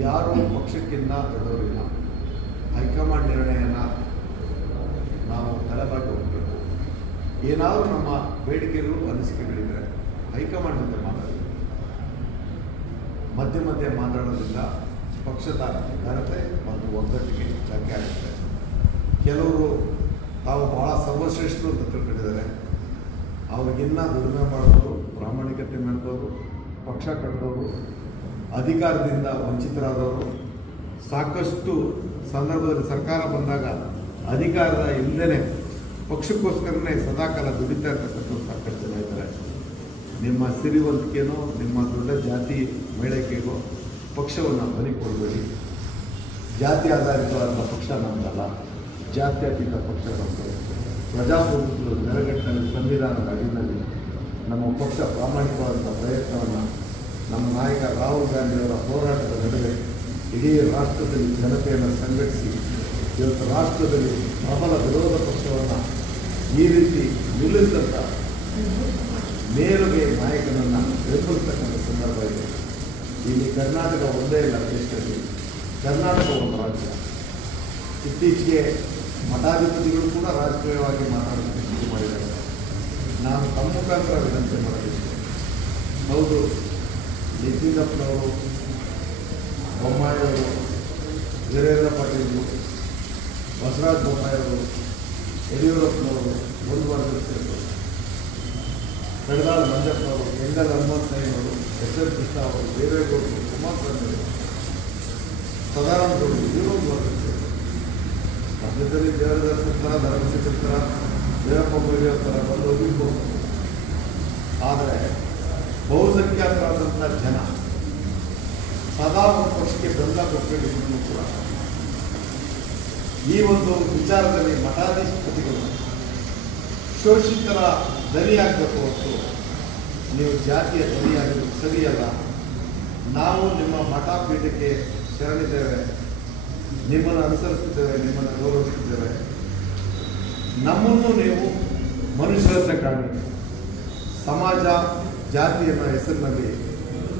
ಯಾರೂ ಪಕ್ಷಕ್ಕಿಂತ ದೊಡ್ಡವರಿಲ್ಲ. ಹೈಕಮಾಂಡ್ ನಿರ್ಣಯನ ನಾವು ತಲೆಬಾಗಿ ಹೋಗಬೇಕು. ಏನಾದರೂ ನಮ್ಮ ಬೇಡಿಕೆಗಳು ಅನಿಸಿಕೆಗಳಿದ್ದರೆ ಹೈಕಮಾಂಡ್ ಜೊತೆ ಮಾತಾಡಬೇಕು. ಮಧ್ಯೆ ಮಧ್ಯೆ ಮಾತಾಡೋದ್ರಿಂದ ಪಕ್ಷದ ಘನತೆ ಮತ್ತು ಒಗ್ಗಟ್ಟಿಗೆ ಧಕ್ಕೆ ಆಗುತ್ತೆ. ಕೆಲವರು ತಾವು ಭಾಳ ಸರ್ವಶ್ರೇಷ್ಠರು ಅಂತ ತಿಳ್ಕೊಂಡಿದ್ದಾರೆ. ಅವ್ರಿಗಿನ್ನ ದುಡಿಮೆ ಮಾಡೋರು, ಪ್ರಾಮಾಣಿಕತೆ ಮೆರೆದವರು, ಪಕ್ಷ ಕಟ್ಟಿದವರು, ಅಧಿಕಾರದಿಂದ ವಂಚಿತರಾದವರು, ಸಾಕಷ್ಟು ಸಂದರ್ಭದಲ್ಲಿ ಸರ್ಕಾರ ಬಂದಾಗ ಅಧಿಕಾರದ ಇಲ್ಲದೇ ಪಕ್ಷಕ್ಕೋಸ್ಕರನೇ ಸದಾಕಾಲ ದುಡಿತಾ ಇರ್ತಕ್ಕಂಥ ಸಾಕಷ್ಟು ಜನ ಇದ್ದಾರೆ. ನಿಮ್ಮ ಸಿರಿವಂತಿಕೆನೋ ನಿಮ್ಮ ದೊಡ್ಡ ಜಾತಿ ಮೇಳಕೆಗೋ ಪಕ್ಷವನ್ನು ಬಲಿ ಕೊಡಬೇಡಿ. ಜಾತಿ ಆಧಾರಿತವಾದ ಪಕ್ಷ ನಮ್ಮದಲ್ಲ, ಜಾತ್ಯತೀತ ಪಕ್ಷ ನಮ್ಮದು. ಪ್ರಜಾಪ್ರಭುತ್ವದ ನೆಲೆಗಟ್ಟಿನಲ್ಲಿ ಸಂವಿಧಾನದ ಅಡಿಯಲ್ಲಿ ನಮ್ಮ ಪಕ್ಷ ಪ್ರಾಮಾಣಿಕವಾದಂಥ ಪ್ರಯತ್ನವನ್ನು ನಮ್ಮ ನಾಯಕ ರಾಹುಲ್ ಗಾಂಧಿಯವರ ಹೋರಾಟದ ನಡುವೆ ಇಡೀ ರಾಷ್ಟ್ರದಲ್ಲಿ ಜನತೆಯನ್ನು ಸಂಘಟಿಸಿ ಇವತ್ತು ರಾಷ್ಟ್ರದಲ್ಲಿ ಪ್ರಬಲ ವಿರೋಧ ಪಕ್ಷವನ್ನು ಈ ರೀತಿ ನಿಲ್ಲಿಸಿದಂಥ ಮೇಲುಗೆ ನಾಯಕನನ್ನು ಬೆಂಬಲಿಸ್ತಕ್ಕಂಥ ಸಂದರ್ಭ ಇದೆ. ಇಲ್ಲಿ ಕರ್ನಾಟಕ ಒಂದೇ ಇಲ್ಲ, ದೇಶದಲ್ಲಿ ಕರ್ನಾಟಕ ಒಂದು ರಾಜ್ಯ. ಇತ್ತೀಚೆಗೆ ಮಠಾಧಿಪತಿಗಳು ಕೂಡ ರಾಜಕೀಯವಾಗಿ ಮಾತಾಡೋದಕ್ಕೆ ಶುರು ಮಾಡಿದ್ದಾರೆ. ನಾನು ತಮ್ಮ ಮುಖಾಂತರ ವಿನಂತಿ ಮಾಡಲಿಕ್ಕೆ, ಹೌದು, ಯತೀಂದ್ರಪ್ಪನವರು, ಬೊಮ್ಮಾಯಿಯವರು, ವೀರೇಂದ್ರ ಪಾಟೀಲ್, ಬಸವರಾಜ ಬೊಮ್ಮಾಯಿಯವರು, ಯಡಿಯೂರಪ್ಪನವರು ಮುಂದುವರೆದಿರ್ತಿರ್ತಾರೆ. ಕಡದಾಳ ಮಂಜಪ್ಪನವರು, ಕೆಂಗಲ್ ಹನುಮಂತಯ್ಯನವರು, ಎಸ್ ಎಲ್ ಕೃಷ್ಣ ಅವರು, ದೇವೇಗೌಡರು, ಕುಮಾರಸ್ವಾಮಿ, ಸದಾನಂದ ಗೌಡರು ಇವರು ಮುಂದುವರೆದಿರ್ತಾರೆ. ರಾಜ್ಯದಲ್ಲಿ ದೇವರದರ್ಶನ ಧರ್ಮಚಿತ್ರ ವೀರಪ್ಪ ಮೊಯ್ಲಿಯವರ ಬಂದು ಹೋಗಿರ್ಬೋದು. ಆದರೆ ಬಹುಸಂಖ್ಯಾತರಾದಂಥ ಜನ ಸದಾ ಒಂದು ಪಕ್ಷಕ್ಕೆ ಬೆಂಬಲ ಕೊಟ್ಟಿದ್ದು ಕೂಡ ಈ ಒಂದು ವಿಚಾರದಲ್ಲಿ ಮಠಾಧಿಪತಿಗಳು ಶೋಷಿತರ ಧ್ವನಿಯಾಗಬೇಕು ಹೊರತು ನೀವು ಜಾತಿಯ ಧ್ವನಿಯಾಗಲು ಸರಿಯಲ್ಲ. ನಾವು ನಿಮ್ಮ ಮಠ ಪೀಠಕ್ಕೆ ಶರಣಿದ್ದೇವೆ, ನಿಮ್ಮನ್ನು ಅನುಸರಿಸುತ್ತೇವೆ, ನಿಮ್ಮನ್ನು ಗೌರವಿಸುತ್ತೇವೆ. ನಮ್ಮನ್ನು ನೀವು ಮನುಷ್ಯರಂತೆ ಕಾಣಿ. ಸಮಾಜ ಜಾತಿಯನ್ನ ಹೆಸರಿನಲ್ಲಿ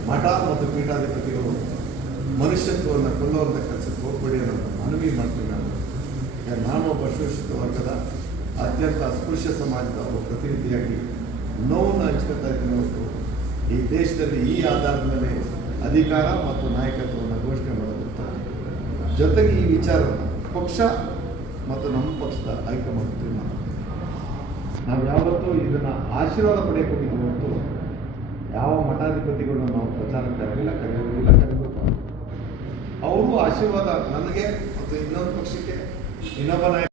ಮಠ ಮತ್ತು ಪೀಠಾಧಿಪತಿಗಳು ಮನುಷ್ಯತ್ವವನ್ನು ಕೊಲ್ಲುವಂಥ ಕೆಲಸಕ್ಕೆ ಹೋಗ್ಬೇಡಿ ಅನ್ನೋದು ಮನವಿ ಮಾಡ್ತೀನಿ. ನಾನು ಒಬ್ಬ ಶೋಷಿತ ವರ್ಗದ ಅತ್ಯಂತ ಅಸ್ಪೃಶ್ಯ ಸಮಾಜದ ಒಬ್ಬ ಪ್ರತಿನಿಧಿಯಾಗಿ ನೋವನ್ನು ಹಂಚ್ಕೊಳ್ತಾ ಇದ್ದೀನಿ ಹೊರತು ಈ ದೇಶದಲ್ಲಿ ಈ ಆಧಾರದ ಮೇಲೆ ಅಧಿಕಾರ ಮತ್ತು ನಾಯಕತ್ವವನ್ನು ಘೋಷಣೆ ಮಾಡೋದಂತ. ಜೊತೆಗೆ ಈ ವಿಚಾರವನ್ನು ಪಕ್ಷ ಮತ್ತು ನಮ್ಮ ಪಕ್ಷದ ಹೈಕಮಾಂಡ್ ತೀರ್ಮಾನ. ನಾವು ಯಾವತ್ತೂ ಇದನ್ನು ಆಶೀರ್ವಾದ ಪಡೆಯಕ್ಕೆ ಹೋಗಿದ್ದು ಹೊರತು ಯಾವ ಮಠಾಧಿಪತಿಗಳನ್ನು ನಾವು ಪ್ರಚಾರಕ್ಕೆ ಕರೆಯೋದಿಲ್ಲ, ಕರೆಯಬೇಕು. ಅವರು ಆಶೀರ್ವಾದ ನನಗೆ ಮತ್ತು ಇನ್ನೊಂದು ಪಕ್ಷಕ್ಕೆ ಇನ್ನೊಬ್ಬ ನಾಯಕ